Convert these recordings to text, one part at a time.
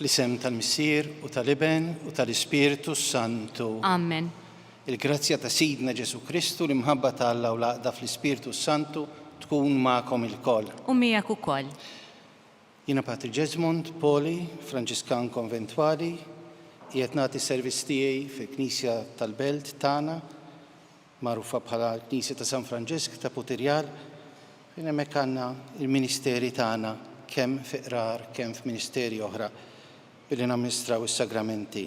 Fl-isem tal-Missier u tal-Iben u tal-Ispiritu Santu. Amen. Il-grazzja ta' Sidna Ġesu Kristu li mħabba tal-Alla u laqda fl-Ispiritu Santu tkun ma'kom il-koll. U miegħek ukoll. Jiena Patri Ġesmond Poli, Franġiskan Konventwali, qiegħed nagħti servizz tiegħi fil-Knisja tal-Belt tagħna, magħrufa bħala Knisja ta' San Franġisk ta' Putirjal, fejn hemmhekk għandna il-Ministeri tagħna kemm fiqrar, kemm f'ministeri oħra billi namministraw is-sagramenti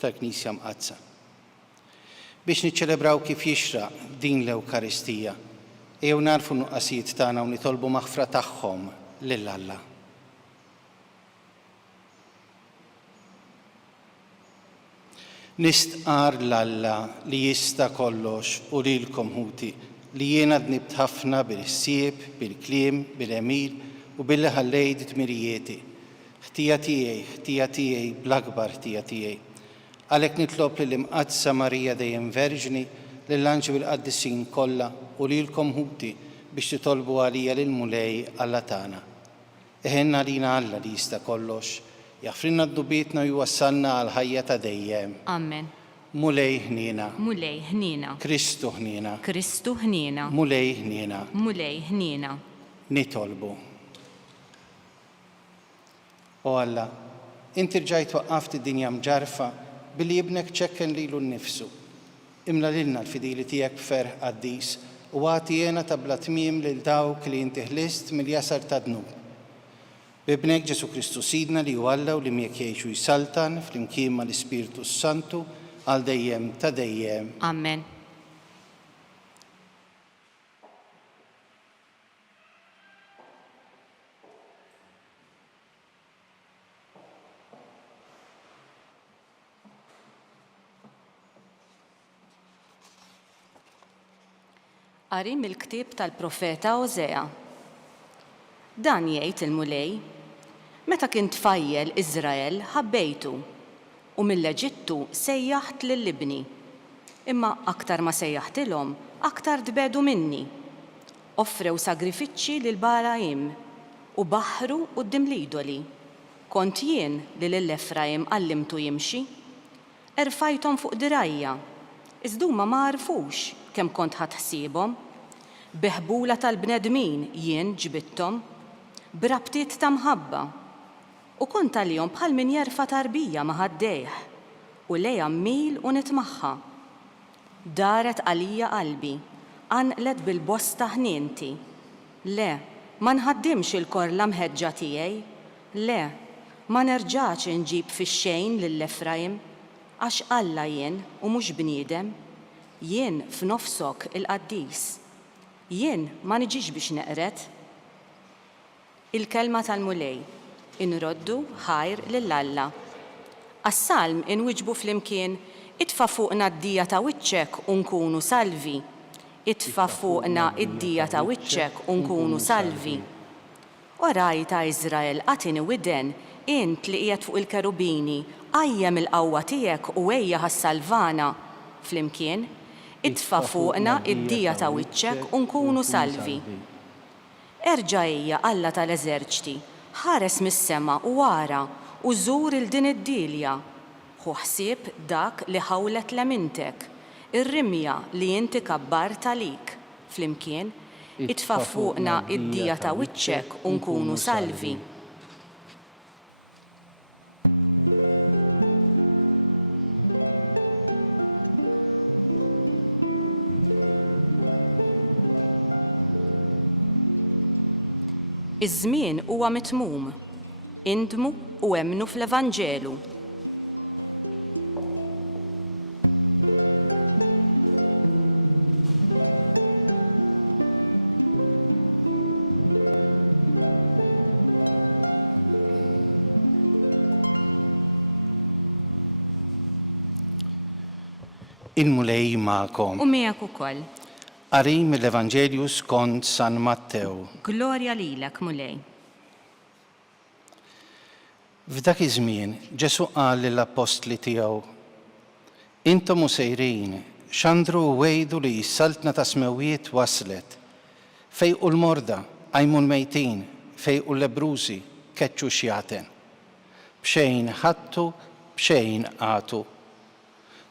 tal-Knisja Mqazza. Biex niċċelebraw kif jixraq din l-Ewkaristija, ejjew narfu n-nuqqasijiet tagħna u nitolbu maħfra tagħhom lil Alla. Nistqar l-Alla li jista' kollox u lilkom ħuti li jiena dnibt ħafna bil-ħsieb, bil-kliem, bil-emil u billi ħallejt dmirijieti. Ħtija tiegħi bl-akbar ħtija tiegħi. Għalhekk nitlob lill-Imqazza Marija dejjem Verġni, lill-Anġi bil-Qaddisin kollha u lilkom ħuti biex titolbu għalija lil Mulej Alla tagħna. Eħenna lina Alla li jista' kollox, jaħfrilna d-dubietna u jwassalna għal ħajja ta' dejjem. Amen. Mulej ħnina. Mulej ħnina. Kristu ħnina. Kristu ħnina. Mulej ħnina. Mulej ħnina. Nitolbu. O Alla, inti rġajt waqqaft id-dinja mġarfa billi jibnek ċekken lilu nnifsu. Imla lilna l-fidili tiegħek b'ferħ qaddis u għati jena ta' bla tmiem lil dawk li inti ħlist mill-jasar ta' dnub. Bibnek Ġesu Kristu Sidna li hu Alla u li miegħek jgħixu jsaltan flimkien mal-Ispiritu Santu għal dejjem ta' dejjem. Amen. Qari mill-ktieb tal-Profeta Osea. Dan jgħid il-Mulej, meta kien tfajjel Iżrael ħabbejtu u mill-Eġittu sejjaħt lill-libni. Imma aktar ma sejjaħtilhom, aktar dbedu minni. Offrew sagrifiċċji lil Balaim u baħru quddiem l-idoli. Kont jien li lill-Efraim għallimtu jimxi. Erfajthom fuq dirajja, iżda huma ma għarfux kemm kont ħadħsiebhom. Beħbula tal-bnedmin jien ġbitthom, brabtiet ta' mħabba. U kont għalihom bħal min jerfa' tarbija ma' ħaddejh u lejha mmil u nitmaħħa. Daret għalija qalbi, għanqlet bil-bosta ħnienti. Le, ma nħaddimx il-korla mħeġġa tiegħi. Le, ma nerġax inġib fix-xejn lill-Efraim għax Alla jien u mhux bniedem. Jien f'nofsok il-qaddis. Jien ma niġix biex neqret. Il-kelma tal-Mulej. Inroddu ħajr lill-Alla. Għas-salm inwiġbu flimkien itfa' fuqna d-dija ta' wiċċek u nkunu salvi. Itfa' fuqna id-dija ta' wiċċek u nkunu salvi. Oraj ta' Iżrael għatini widen int li qiegħed fuq il-kerubini għajjem il-qawwa tiegħek u ejja ħas-salvana. Flimkien itfa' fuqna id-dija ta' wiċċek u nkunu salvi. Erġa' ejja Alla tal-eżerċti, ħares mis-sema u wara u żur il-din id-dilja. Ħu ħsieb dak li ħawlet lemintek, ir-rimja li inti kabbart għalik. Flimkien itfa' fuqna id-dija ta' wiċċek u nkunu salvi. Iż-żmien huwa mitmum. Indmu u emmnu fl-Evanġelu. Il-Mulej ma'kom. U miegħek ukoll. Qari mill-Evanġelju skont San Mattew. Glorja lilek, Mulej. F'dak iż-żmien Ġesu qal lill-apostli tiegħu: Intom u sejrin x'andru u wejdu li s-saltna ta' smewiet waslet. Fejqu l-morda, għajmu l-mejtin, fejqu l-lebrużi, keċċu xjaten. b'xejn ħadtu, b'xejn għatu.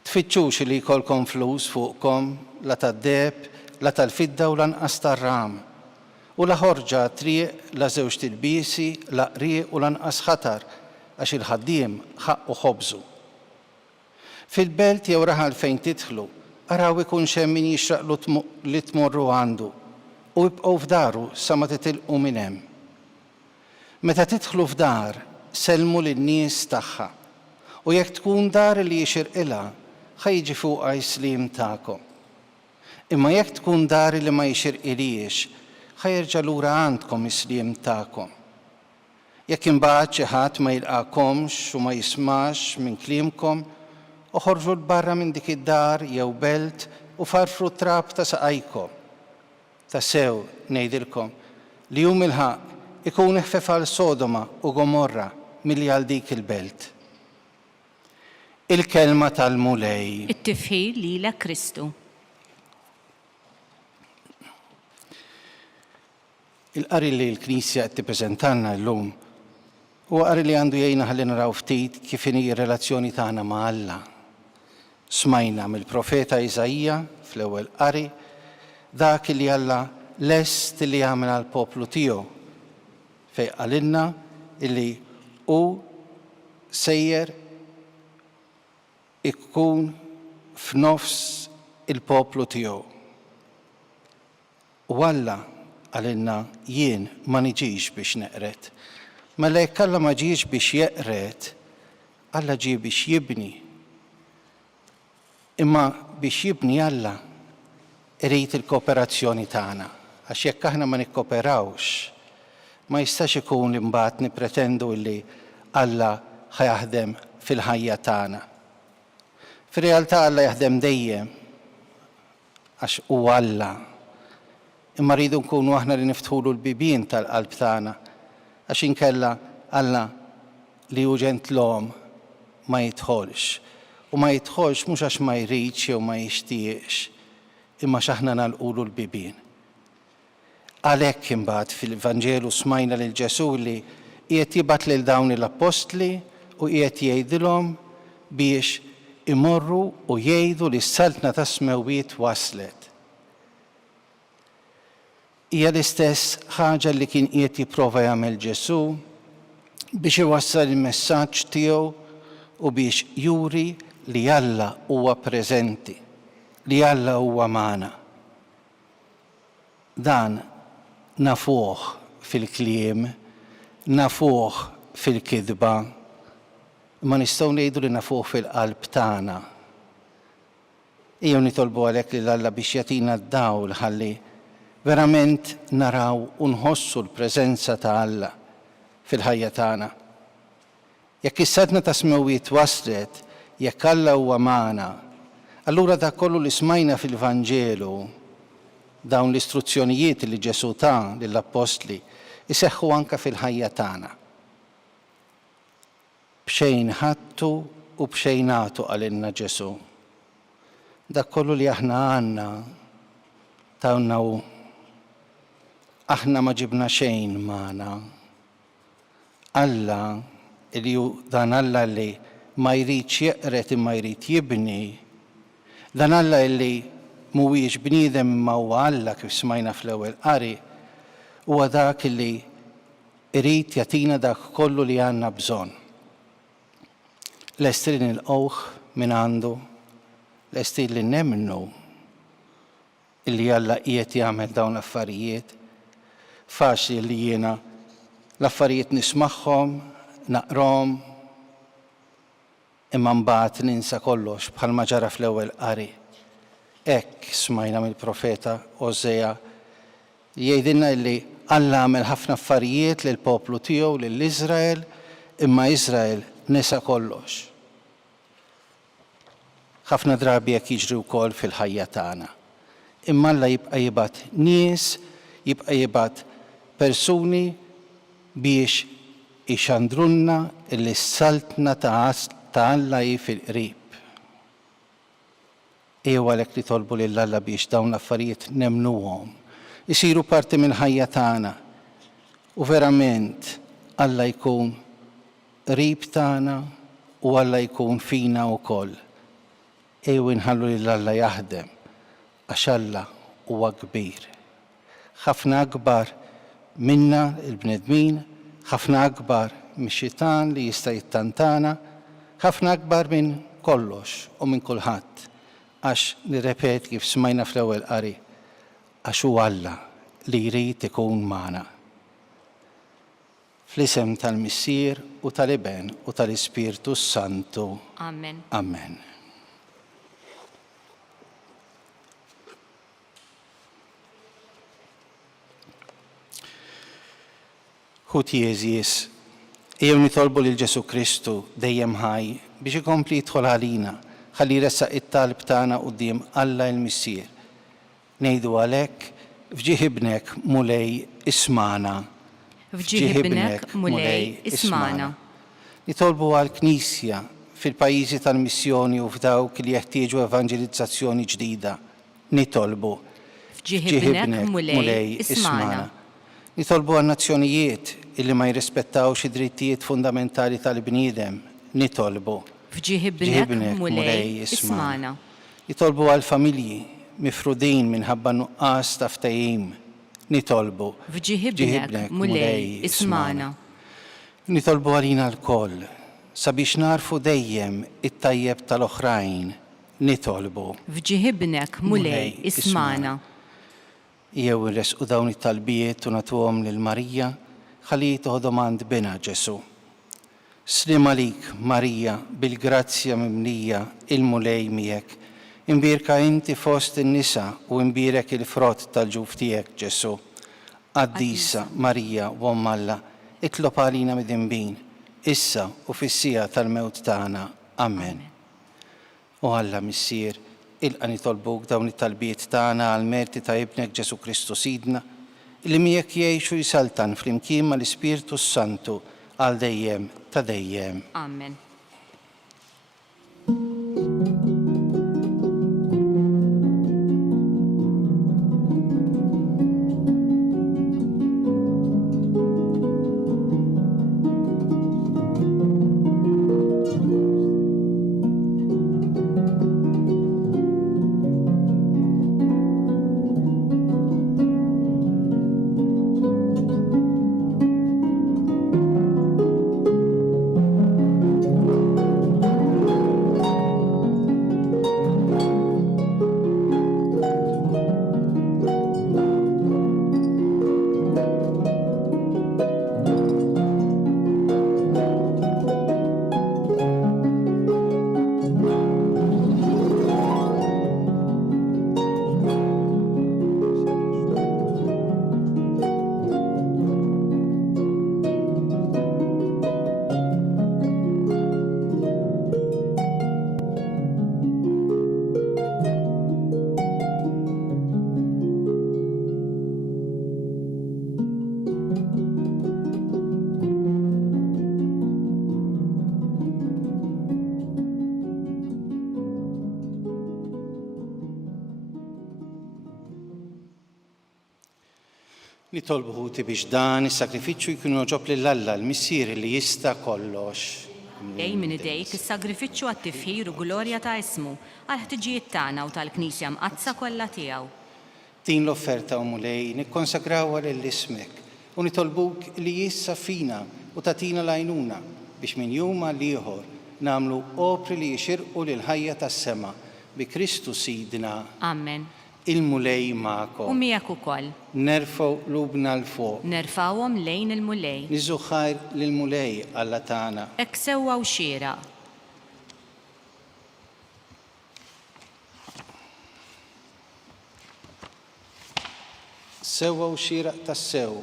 Tfittxux li jkollkom flus fuqkom, la tad-deb, la tal-fidda u lanqas tar-ram. U la ħorġa triq, la żewġ tilbiesi, la qrieq u lanqas ħatar, għax il-ħaddiem ħaqqu ħobżu. Fil-belt jew raħal fejn tidħlu, araw ikun xemm min jixraqlu li tmorru għandu u jibqgħu f'daru sa ma titilqu minn hemm. Meta tidħlu f'dar, sellmu lin-nies tagħha u jekk tkun dar li jixirqilha ħajġi fuqha jislim tagħkom. Imma jekk tkun dar li ma jixirqilix, ħajerġa' lura għandkom islim tagħkom. Jekk imbagħad xi ħadd ma jilqakomx u ma jismax minn kliemkom, uħorġu l-barra minn dik id-dar jew belt u farfru trab ta' saqajkom. Ta' sew ngħidilkom li jum il-ħaq ikun iħfef għal Sodoma u Gomorra milli għal dik il-belt. Il-kelma tal-mulej. It-tifħir lilek Kristu. Il-qari li l-Knisja qed tippreżentalna llum huwa qari li għandu jgħinna ħalli naraw ftit kif inhi r-relazzjoni tagħna ma' Alla. Smajna mill-profeta Iżajja fl-ewwel qari dak li Alla lest li jagħmel għall poplu tiegħu fejn qalilna illi hu sejjer ikun f'nofs il-poplu tiegħu. U Alla qalilna jien ma niġix biex neqret. Mela jekk Alla ma ġiex biex jeqret, Alla ġie biex jibni. Imma biex jibni Alla irid il-kooperazzjoni tagħna, għax jekk aħna ma nikkooperawx, ma jistax ikun li mbagħad nippretendu li Alla ħajaħdem fil-ħajja tagħna. Fir-realtà Alla jaħdem dejjem għax huwa Alla. Imma rridu nkunu aħna li niftħulu l-bibien tal-qalb tagħna għax inkella Alla li hu ġentlom ma jidħolx. U ma jidħolx mhux għax ma jridx jew ma jixtieqx, imma x'aħna nagħlqulu l-bibien. Għalhekk imbagħad fil-Vanġelu smajna lil Ġesu li qiegħed jibgħat lil dawn l-apostli u qiegħed jgħidilhom biex imorru u jgħidu li s-saltna ta' Smewiet waslet. Hija l-istess ħaġa li kien qiegħed jipprova jagħmel Ġesu biex iwassal il-messaġġ tiegħu u biex juri li Alla huwa preżenti, li Alla huwa magħna. Dan nafuh fil-kliem, nafuh fil-kidba, ma nistgħu ngħidu li nafuh fil-qalb tagħna. Ejjew nitolbu għalhekk lil Alla biex jagħtina d-dawl ħalli verament naraw u nħossu l-preżenza ta' Alla fil-ħajja tagħna. Jekk is-saltna ta' Smewiet waslet, jekk Alla huwa magħna, allura dak kollu li smajna fil-Vanġelu, dawn l-istruzzjonijiet li Ġesu ta' lill-Apostli, iseħħu anke fil-ħajja tagħna. B'xejn ħadtu u b'xejn għatu qalilna Ġesu. Dak kollu li aħna għandna tawna hu. Aħna ma ġibna xejn magħna. Alla li dan Alla li ma jridx jeqret imma jrid jibni, dan Alla li mhuwiex bniedem imma huwa Alla kif smajna fl-ewwel qari, huwa dak li irid jagħtina dak kollu li għandna bżonn. Lesti li nilqgħuh minn għandu, lesti li nemmnu illi Alla qiegħed jagħmel dawn l-affarijiet, faċli li jiena l-affarijiet nismagħhom, naqrom, imma mbagħad ninsa kollox bħalma ġara fl-ewwel qari. Hekk smajna mill-profeta Ożea jgħidilna li Alla għamel ħafna affarijiet lill poplu tiegħu lill-Iżrael, imma Iżrael nesa kollox. Ħafna drabi jekk jiġri wkoll fil-ħajja tagħna. Imma Alla jibqa' jibgħat nies, jibqa' jibgħat persuni biex ixandrunna illi s-saltna ta' Alla hi fil-qrib. Ejjew għalhekk li tolbu lil Alla biex dawn l-affarijiet nemmnuhom, isiru parti mill-ħajja tagħna u verament Alla jkun qrib tagħna u Alla jkun fina wkoll. Ejw inħallu lil Alla jaħdem għax Alla huwa kbir. Ħafna akbar minna il-bnedmin, ħafna akbar mix-xitan li jista' jittantana, ħafna akbar minn kollox u minn kulħadd. Għax nirrepet kif smajna fl-ewwel qari, għax hu Alla li jrid ikun magħna. Fl-isem tal-Missier u tal-Iben u tal-Ispirtu Santu. Amen. Amen. Ħuti Jeżies, jew nitolbu lil Ġesu Kristu dejjem ħaj biex ikompli jidħol għalina, ħalli jressaq it-talb tagħna quddiem Alla l-Missier. Ngħidu għalhekk fġieħ ibnek mulej ismana. Fġieħ ibnek mulej ismana. Nitolbu għall-Knisja fil-pajjiżi tal-missjoni u f'dawk li jeħtieġu evanġelizzazzjoni ġdida. Nitolbu Fġieħ ibnek mulej ismana. Nitolbu għan-nazzjonijiet illi ma jirrispettawx id-drittijiet fundamentali tal-bniedem. Nitolbu Fġieħ ibnek mulej ismana. Nitolbu għall-familji mifrudin minħabba nuqqas ta' ftehim. Nitolbu Fġieħ ibnek mulej ismana. Nitolbu għalina l-koll sabiex narfu dejjem it-tajjeb tal-oħrajn. Nitolbu Fġieħ ibnek mulej ismana. Jew irresqu dawn it-talbijiet u nagħtuhom lil Marija ħalli toħodhom għand bina Ġesu. Slim għalik, Marija, bil-grazzja mimlija il-mulej miegħek. Imbirka inti fost in-nisa u imbirek il-frott tal-ġuf tiegħek Ġesu. Qaddisa Marija u Omm Alla, itlob għalina mid-dinbin, issa u fis-sija tal-mewt tagħna. Amen. U Alla Missier, ilqa nitolbuk dawn it-talbiet tagħna għall-merti ta' ibnek Ġesu Kristu Sidna, li miegħek jgħixu jisaltan flimkien mal-Ispirtu Santu għal dejjem ta' dejjem. Amen. Nitolbu ħuti biex dan is-sakrifiċċju jkun ġob lil Alla l-Missier li jista' kollox. Ej minn idejk is-sagrifiċċju għat-tifħir u glorja ta' ismu għal ħtiġijiet tagħna u tal-Knisja mqazza kollha tiegħu. Din l-offerta u mulej nikkonsagrawha lill-ismek u nitolbuk li jissa fina u tatina l-għajnuna biex minn jum għal ieħor nagħmlu opri li jixirqu lil ħajja tas-sema bi Kristu Sidna. Amen. Il-mulej U magħkom. miegħek ukoll. Nerfgħu lubna l fuq. Nerfawhom lejn il-mulej. Niżu ħajr lill-mulej Alla tagħna. Hekk sewwa u xieraq. Sewwa u xieraq tas-sew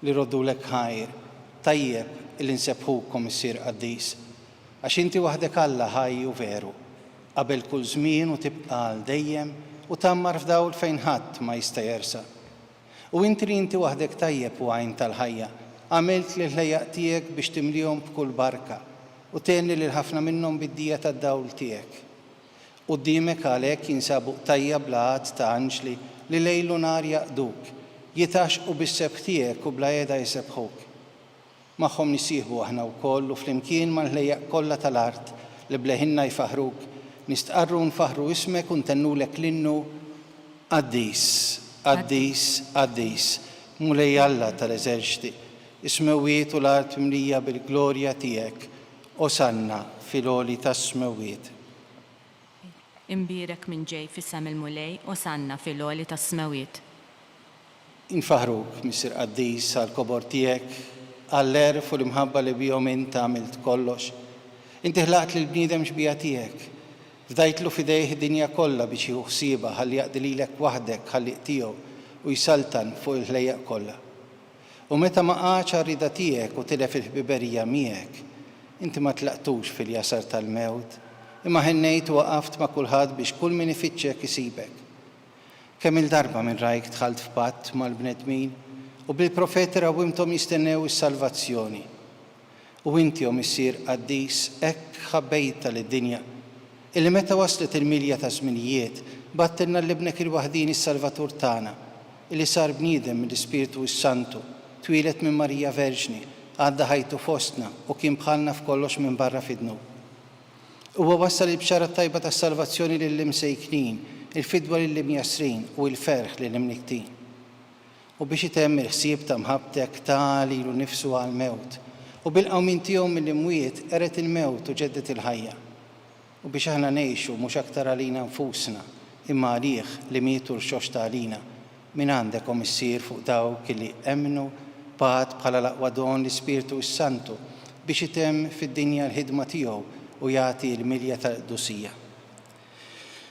li roddulek ħajr tajjeb il-insebħukom issir qaddis għax inti waħdek Alla ħaj u veru qabel kull żmien u tibqa' għal dejjem u tammar f'dawl fejn ħadd ma jista' jersaq. U inti li inti waħdek tajjeb u għajn tal-ħajja għamilt lil ħlejjaq tiegħek biex timlihom b'kull barka u tenli lil ħafna minnhom bid-dija tad-dawl tiegħek. Quddiemek għalhekk jinsabu tajja blaqat ta' anġli li lejlu nar jaqduk, jitaxqu bis-sebħ tiegħek u bla qiegħda jsebħuk. magħhom nisieħbu aħna wkoll u flimkien mal-ħlejjaq kollha tal-art li bleħinna jfaħruk nistqarru nfaħru ismek u ntennulek l-innu Qaddis, Qaddis, Qaddis, mulej Alla tal-eżerċiti, ismewiet u l-art mlija bil-glorja tiegħek, Osanna fil-għoli tas-smewiet. Imbirek minn ġej fis-sem il-mulej, Osanna fil-għoli tas-smewiet. Infaħruk, Mr. Qaddis, għal-kobor tiegħek, għall-erf u l-imħabba li bihom inti għamilt kollox. Inti ħlaqt lill-bniedem xbija tiegħek. Fdajtlu fidejh id-dinja kollha biex jieħu ħsiebha ħalli jaqdi lilek waħdek ħalliq tiegħu u jsaltan fuq il-ħlejjaq kollha. U meta ma qaċ rida tiegħek u tilef il-ħbiberija miegħek, inti ma tlaqtux fil-jasar tal-mewt, imma ħennejt u waqaft ma' kulħadd biex kull min ifittxek isibek. Kemm il-darba minn rajk dħalt f'patt mal-bnedmin u bil-profeti rawimthom jistennew is-salvazzjoni. U intihom issir Qaddis hekk ħabbejta lid-dinja illi meta waslet il-milja ta' żminijiet battilna l-ibnek il-waħdin is-Salvatur tagħna illi sar bniedem mill-Ispiritu s-Santu, twilet minn Marija Verġni, għadda ħajtu fostna u kien bħalna f'kollox minn barra fidnu. Huwa wassal il-bxara tajba tas-salvazzjoni lill-imsejknin, il-fidwa lill-imjasrin u l-ferħ lill-imniktin. U biex itemm il-ħsieb ta' mħabtek tali lu nifsu għal-mewt, u bil-qawmin tiegħu mill-imwiet eret il-mewt u ġeddet il-ħajja. U biex aħna ngħixu mhux aktar għalina nfusna, imma għalih li mietu l-xox ta' għalina, minn għandekom issir fuq dawk li emnu pat bħala l-aqwa don l-Ispiritu s-Santu biex itemm fid-dinja l-ħidma tiegħu u jagħti l-milja tal-qdusija.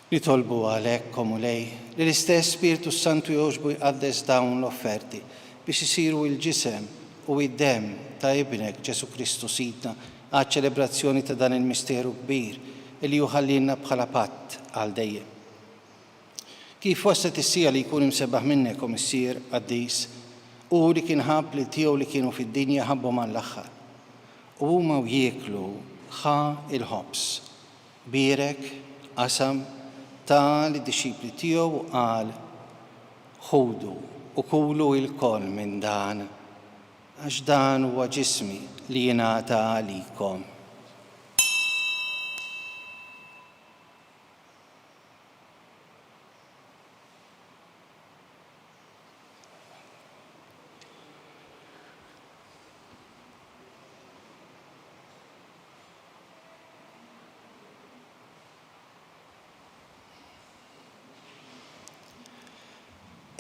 Nitolbu għalhekk komulej li l-istess Spiritu s-Santu jogħġbu jqaddes dawn l-offerti biex isiru l-ġisem u id-dem ta' ibnek Ġesu Kristu sidna għaċ-ċelebrazzjoni ta' dan il-misteru kbir li juħallilna bħala patt għal dejjem. Kif waslet is-sija li jkun imsebbaħ minnekom issir Qaddis u li kien ħabb li tiegħu li kienu fid-dinja ħabbu mal-aħħar. U huma jieklu ħa il-ħobs. Birek, qasam ta' lid-dixxipli tiegħu u qal ħudu u kulu l-koll minn dan għax dan huwa ġismi li jingħata għalikom.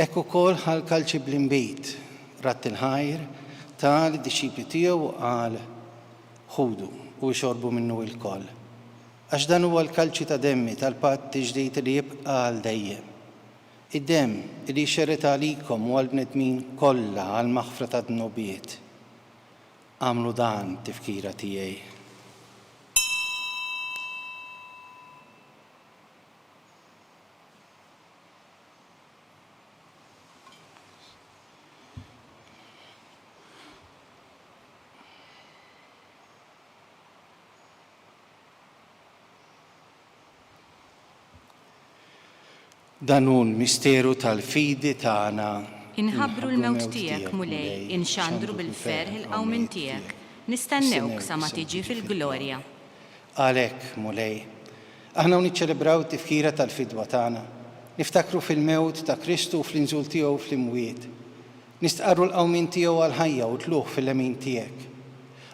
Ekku kol ħal-kalċi bl-imbit, rat il-ħajr ta' l-disċipli tiegħu u qal ħudu u jxorbu minnu il-koll. Għax dan huwa l-kalċi ta' demmi tal-patt ġdid li jibqa' għal dejjem. Id-demm li xeret għalikom u għal-bnedmin kollha għal-maħfra ta' dnobiet. Għamlu dan tifkira tiegħi. Dan hu l-misteru tal-fidi tagħna. Inħabbru l-mewt tiegħek mulej, inxandru bil-ferħ il-qawmin tiegħek. Nistennewk sa ma tiġi fil-glorja. Għalhekk mulej, aħna niċċelebraw tifkira tal-fidwa tagħna. Niftakru fil-mewt ta' Kristu fl-inżul tiegħu fl-imwiet. Nistqarru l-qawmin tiegħu għal-ħajja u tluħ fil-lemin tiegħek.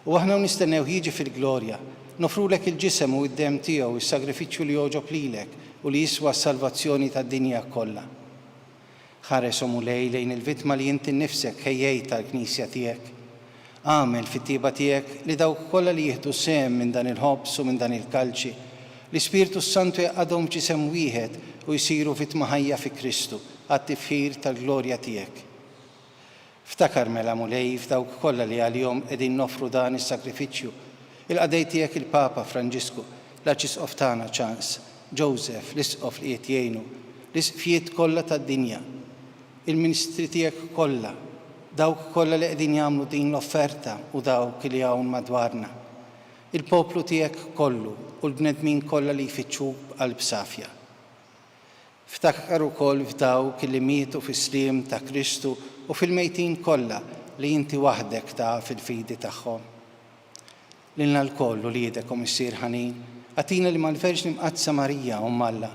U aħna nistennew jiġi fil-glorja. Nofrulek il-ġisem u d-dem tiegħu is-sagrifiċċju li joġob lilek u li jiswa s-salvazzjoni tad-dinja kollha. Ħaresom mulej lejn il-vittma li inti nnifsek ħejjejt tal-Knisja tiegħek. Għamel fit-tieba tiegħek li dawk kollha li jieħdu sehem minn dan il-ħobs u minn dan il-kalċi, l-Ispiritu Santu jaqgħadhom ġisem wieħed u jsiru vittma ħajja fi Kristu għat-tifħir tal-glorja tiegħek. Ftakar mela mulej f'dawk kollha li għalihom qegħdin nofru dan is-sagrifiċċju. Il-qadej tiegħek il-Papa Franġisku, l-Arċisqof tagħna Ċans, Joseph, l-isqof li qed jgħinu, l-isqfijiet kollha tad-dinja, il-ministri tiegħek kollha, dawk kollha li qegħdin jagħmlu din l-offerta u dawk li hawn madwarna, il-poplu tiegħek kollu u l-bnedmin kollha li jfittxuk qalb safja. Ftakar ukoll f'dawk li mietu fis-sliem ta' Kristu u fil-mejtin kollha li inti waħdek ta' fil-fidi tagħhom. Lilna l-kollu li jidek Missier ħanin, għatina li mal-Verġni Mqadsa Marija u Malla,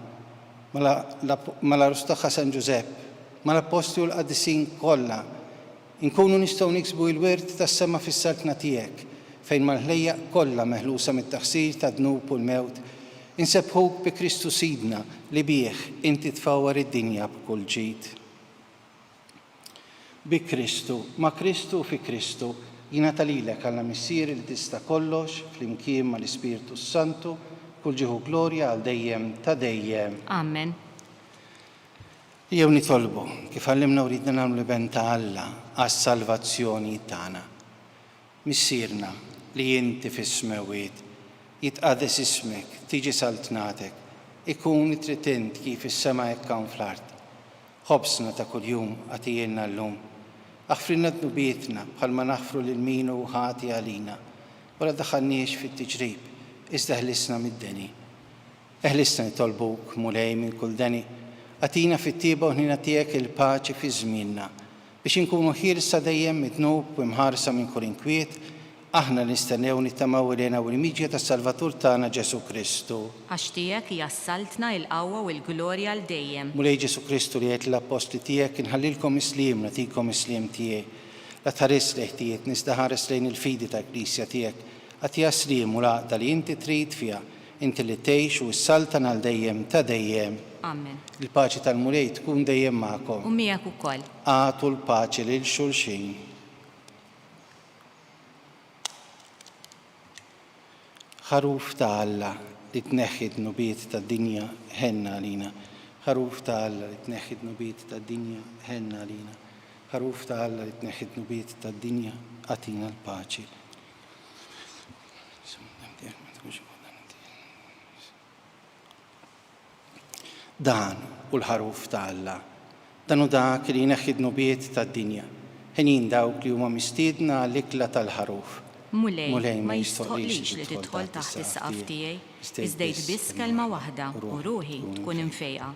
mal-Arustaħħa San Giuseppe, mal-Apostli u l-Qaddisin kollha, inkunu nistgħu niksbu l-wirt tas-sema fis-saltna tiegħek, fejn mal-ħlejjaq kollha meħlusa mit-taħsir ta' dnub u l-mewt, insebħuk bi Kristu Sidna li bih inti tfawwar id-dinja b'kull ġid. Bi Kristu, ma' Kristu u fi Kristu, jingħata lilek għandna Missier li tista' kollox flimkien mal-Ispiritu Santu, kull ġieħu glorja għal dejjem ta' dejjem. Amen. Jew nitolbu kif għallimna uridna nagħmlu ben ta' Alla għas-salvazzjoni tagħna. Missierna li inti fis-smewiet, jitqades ismek, tiġi saltnatek, ikun tritint kif is-sema hekk hawn fl-art. Ħobsna ta' kuljum għatijinna llum. Aħfrinna dnubietna bħalma naħfru lil min hu ħati għalina. Wara daħħalniex fit-tiġrib, iżda ħlisna mid-deni. Eħlisna nitolbuk mulej minn kull deni. Għatina fit-tieba u ħnina tiegħek il-paċi fi żmienna biex inkunu ħielsa dejjem mitnub u mħarsa minn kull inkwiet. Aħna nistennew nittamaw ilena u l-imiġja tas-Salvatur tagħna Ġesu Kristu. Għax tiegħek jassaltna l-qawwa u l-glorja l dejjem. Mulej Ġesu Kristu li qed l-apposti tiegħek inħallilkom islim nagħtikom islim tiegħi. La tħares leħtijiet nista ħares lejn il-fidi tal-Knisja tiegħek. Għati jaslim u laqda li inti trid fiha, inti li tgħix u s-saltan għal dejjem ta' dejjem. Amen. Il-paċi tal-mulej tkun dejjem magħkom. U miegħek ukoll. Għatu l-paċi lil xulxin. Ħaruf ta' Alla li tneħħi d-nubiet tad-dinja ħenna għalina. Ħaruf ta' Alla li tneħħi d-nubiet tad-dinja ħenna għalina. Ħaruf ta' Alla li tneħħi d-nubiet tad-dinja għatina l-paċi. Dan u l-ħaruf ta' Alla. Dan u dak li jneħħi d-nubiet tad-dinja. Ħenin dawk li huma mistiedna l-ikla tal-ħaruf. Mulej ma jistħoqlix li tidħol taħt is-saqaf tiegħi, iżdejt biss kelma waħda u ruħi tkun imfejqa.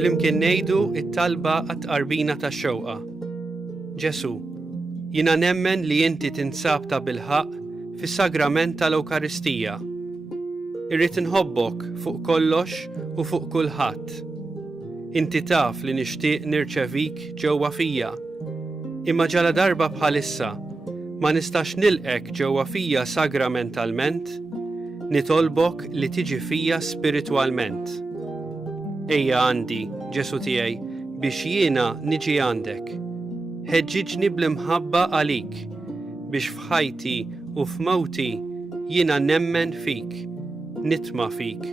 Flimkien ngħidu t-talba għat-tqarbina tax-xewqa. Ġesu, jiena nemmen li inti tinsab ta' bilħaq fis-sagrament tal-Ewkaristija. Irrid inħobbok fuq kollox u fuq kulħadd. Inti taf li nixtieq nirċevik ġewwa fija, imma ġala darba bħalissa ma nistax nilqek ġewwa fija sagramentalment, nitolbok li tiġi fija spiritwalment. Ejja għandi, Ġesu tiegħi, biex jiena niġi għandek. Ħeġġiġni bl-imħabba għalik, biex f'ħajti u f'mawti jiena nemmen fik, nitma' fik,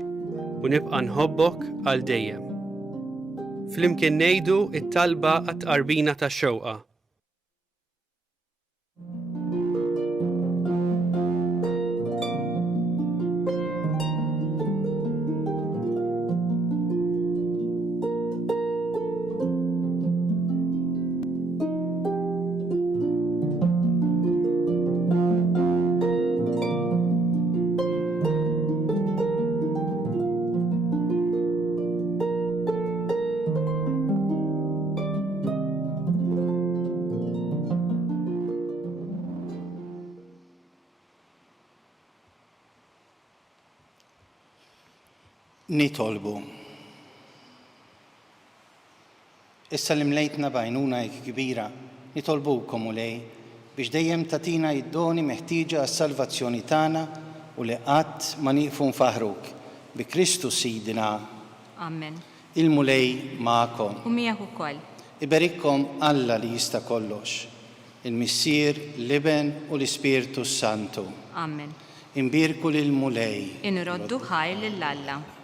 u nibqa' nħobbok għal dejjem. Flimkien ngħidu t-talba għat-tqarbina tax-xewqa. Nitolbu. Issa li mlejtna bajnuna kbira, nitolbukom u lej biex dejjem tatina id-doni meħtieġa għas-salvazzjoni tagħna u li qatt ma nieqfu nfaħruk bi Kristu Sidina. Amen. Il-mulej ma'kom. U miegħek ukoll. Iberikkom Alla li jista' kollox, il-Missier, l-Iben u l-Ispirtu Santu. Amen. Imbirku lil-mulej. Inroddu ħajr lill-Alla.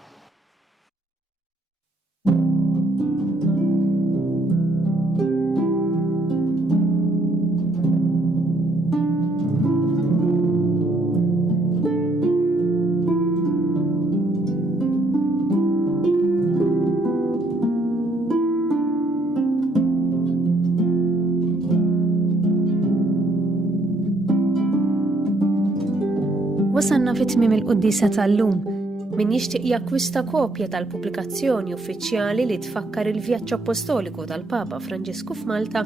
Wasanna fit-tmiem il-Quddisa tal-lum. Min jixtieq jakkwista kopja tal-pubblikazzjoni uffiċjali li tfakkar il-vjaġġ apostoliku tal-Papa Franġisku f'Malta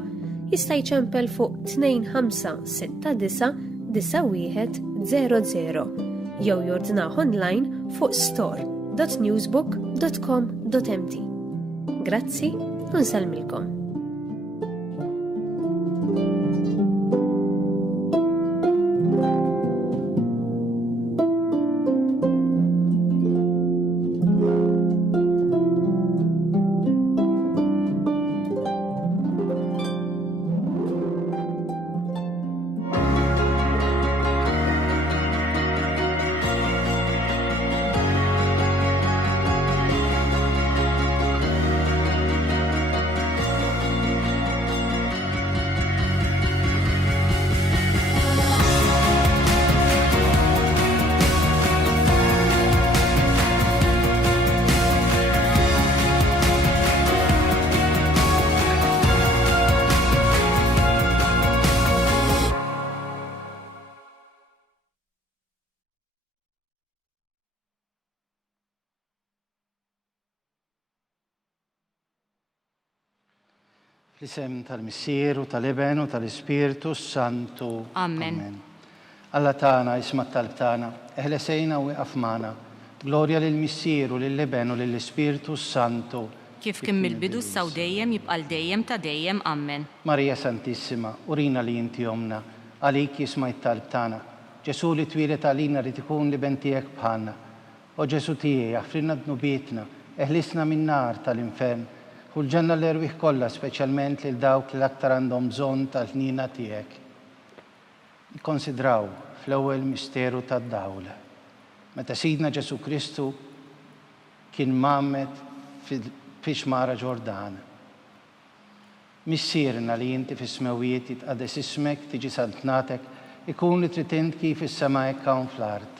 jista' jċempel fuq 25699100 jew jordnaħ online fuq store.newsbook.com.mt. Grazzi u nsalmilkom. Fl-isem tal-Missier u tal-Iben u tal-Ispirtu Santu. Amen. Alla tagħna isma' talb tagħna, eħlesejna u iqaf magħna. Glorja lill-Missier u lill-Iben u lill-Ispirtu Santu. Kif kien mill-bidu saw dejjem jibqal dejjem ta' dejjem. Amen. Marija Santissima, urina li inti omna, għalik jisma' talb tagħna. Ġesu li twilet għalina rid ikun li bentijek bħalna. O Ġesu tiegħi, aħfrinna dnubietna, eħlisna min-nar tal-infern. U l-ġenna l-erwiħ kollha, speċjalment lil dawk li aktar għandhom bżonn tal-ħnina tiegħek. Ikkonsidraw fl-ewwel misteru tad-dawla. Meta Sidna Ġesu Kristu kien mammet fix-xmara Ġordana. Missierna li inti fis-smewijiet jitqades ismek tiġi saltnatek ikun li trid int kif is-sema hekk hawn fl-art.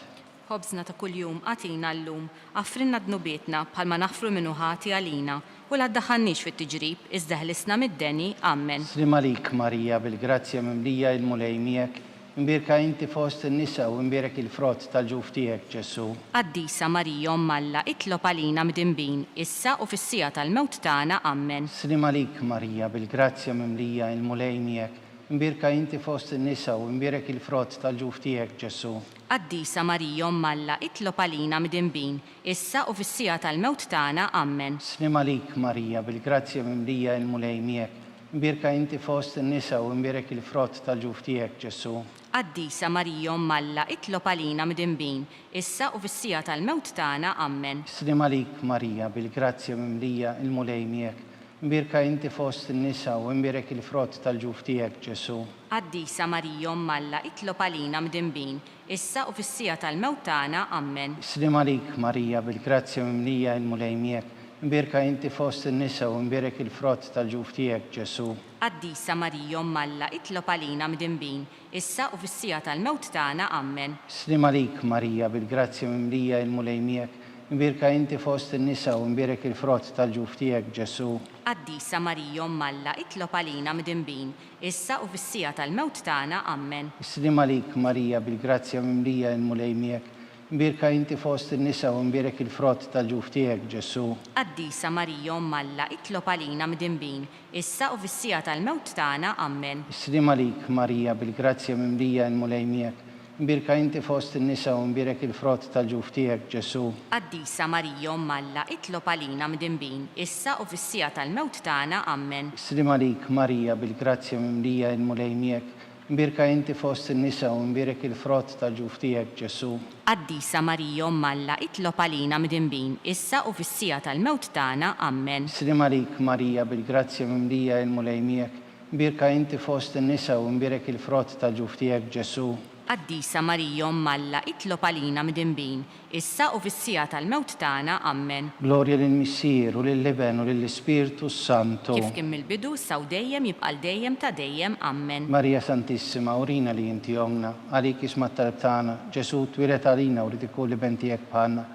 Ħobżna ta' kuljum għatina llum, għaffrinna dnubietna bħalma naħfru minnu ħati għalina, u la ddaħħalniex fit-tiġrib, iżda ħlisna mid-deni. Amen. Slim għalik Marija bil-grazzja mimlija il-mulej miegħek, imbirka inti fost in-nisa u imbirek il-frott tal-ġuf tiegħek Ġesu. Qaddisa Marija Malla, itlob għalina midinbin, issa u fis-sija tal-mewt tagħna. Amen. Slim għalik Marija bil-grazzja mimlija il-mulej miegħek, imbirka inti fost in-nisa u imbirek il-frott tal-ġuf tiegħek Ġesu. Qaddisa Marija Malla, itlob għalina midinbin, issa u fis-sija tal-mewt tagħna. Amen. Slim għalik Marija bil-grazzja mimlija il-mulej miegħek, imbirka inti fost in-nisa u imbirek il-frott tal-ġuf tiegħek Ġesu. Qaddisa Marija Malla, itlob għalina midinbin, issa u fis-sija tal-mewt tagħna. Amen. Slim għalik Marija bil-grazzja mimlija il-mulej miegħek, imbirka inti fost in-nisa u imbirek il-frott tal-ġuf tiegħek Ġesu. Qaddisa Marija Malla, itlob għalina midinbin, issa u fis-sija tal-mewt tagħna. Amen. Slim għalik Marija bil-grazzja mimlija il-mulej miegħek, imbirka inti fost in-nisa u imbirek il-frott tal-ġuf tiegħek Ġesu. Qaddisa Marija Malla, itlob għalina midinbin, issa u fis-sija tal-mewt tagħna. Amen. Slim għalik Marija bil-grazzja mimlija il-mulej miegħek, imbirka inti fost in-nisa u imbirek il-frott tal-ġuf tiegħek Ġesu. Qaddisa Marija Malla, itlob għalina midinbin, issa u fis-sija tal-mewt tagħna. Amen. Slim għalik Marija bil-grazzja mimlija il-mulej miegħek, imbirka inti fost in-nisa u imbirek il-frott tal-ġuf tiegħek Ġesu. Qaddisa Marija Malla, itlob għalina midinbin, issa u fis-sija tal-mewt tagħna. Amen. Slim għalik Marija bil-grazzja mimlija il-mulej miegħek, Mbirka inti fost in-nisa u mbirek il-frott tal-ġuf tiegħek, Ġesu. Qaddisa Marija Alla, itlob għalina mdinbin, issa u fis-sija tal-mewt tagħna, ammen. Slim għalik, Marija, bil-grazzja mimlija il-mulej miegħek. Mbirka inti fost in-nisa u mbirek il-frott tal-ġuf tiegħek, Ġesu. Qaddisa Marija Alla, itlob għalina mdinbin, issa u fis-sija tal-mewt tagħna, ammen. Slim għalik, Marija, bil-grazzja mimlija il-mulej miegħek. Mbirka inti fost in-nisa u mbirek il-frott tal-ġuf tiegħek, Ġesu. Qaddisa Marija Alla, itlob għalina mdinbin, issa u fis-sija tal-mewt tagħna, ammen. Glorja lill-Missier u lill-Liben u lill-Ispiritu Santo. Kif kien mill-bidu issa u dejjem jibqa' dejjem ta' dejjem, ammen. Marija Santissima, urina li inti omna, għalik isma talb tagħna, Ġesu twilet għalina u rrid ikun li bentijek bħalna.